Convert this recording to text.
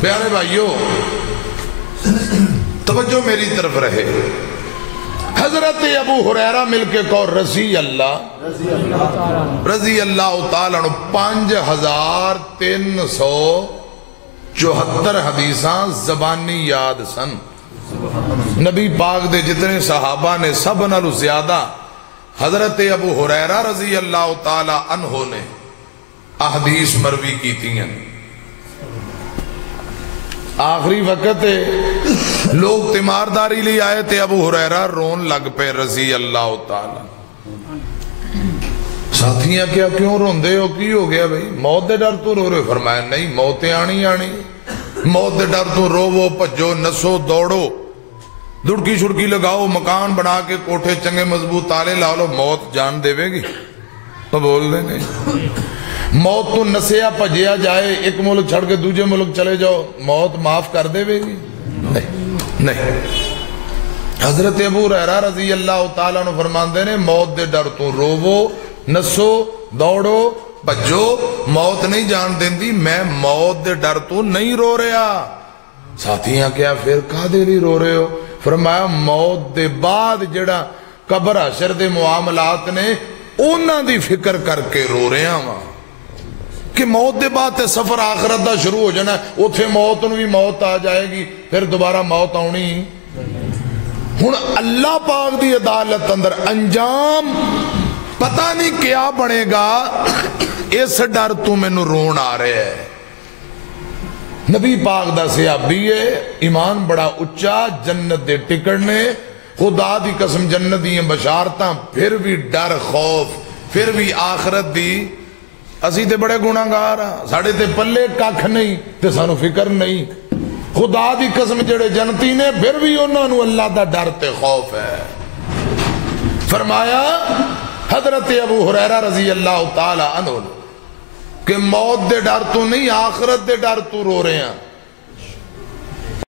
پیارے بھائیو توجہ میری طرف رہے. حضرت ابو ہریرہ مل کے کہو رضی اللہ تعالیٰ عنہ 5374 حدیثاں زبانی یاد سن. نبی پاک دے جتنے صحابہ نے سب نالو زیادہ حضرت ابو ہریرہ رضی اللہ تعالیٰ عنہ نے احادیث مروی کی تھیں. آخری وقت لوگ تیمارداری لی آئے تھے، ابو ہریرہ رون لگ پہ رضی اللہ تعالیٰ. ساتھیاں کیا کیوں رون دے ہو، کی ہو گیا بھئی؟ موت دے ڈر تو رو رہے؟ فرمایا نہیں، موتیں آنی آنی. موت دے ڈر تو روو پجو نسو دوڑو، دڑکی چھڑکی لگاؤ، مکان بنا کے کوٹھے چنگے مضبوط تالے لا لو، موت جان دے گی تو بول دیں گے. موت تو نسیا پجیا جائے، ایک ملک چھڑ کے دوجے ملک چلے جاؤ، موت معاف کر دے گی؟ نہیں. حضرت ابو ہریرہ رضی اللہ تعالیٰ عنہ فرماندے نے موت دے ڈر تو روو نسو دوڑو بجو، موت نہیں جان دیندی، میں موت دے ڈر تو نہیں رو رہا. ساتھیاں کیا پھر کہا دے لی رو رہے ہو؟ فرمایا موت دے بعد جڑا قبر حشر دے معاملات نے اونا دی فکر کر کے رو رہے ہیں کہ موت دے بعد تے سفر آخرت دا شروع ہو جانا ہے، اتھے موت بھی موت آ جائے گی، پھر دوبارہ موت آنی. ہن اللہ پاک دی عدالت اندر انجام پتہ نہیں کیا بنے گا، اس ڈر تو میں نو رون آ رہے ہے. نبی پاک دا صحابی ہے، ایمان بڑا اچھا، جنت دے ٹکڑنے، خدا دی قسم جنت دی بشارتاں، پھر بھی ڈر خوف، پھر بھی آخرت دی. اسی تے بڑے گناہگار ہاں، ساڑھے تے پلے ککھ نہیں تے سانو فکر نہیں. خدا دی قسم جڑے جنتی نے پھر بھی انہوں نے اللہ دا ڈر تے خوف ہے. فرمایا حضرت ابو ہریرہ رضی اللہ تعالی عنہ کہ موت دے ڈر تو نہیں، آخرت دے ڈر تو رو رہے ہیں.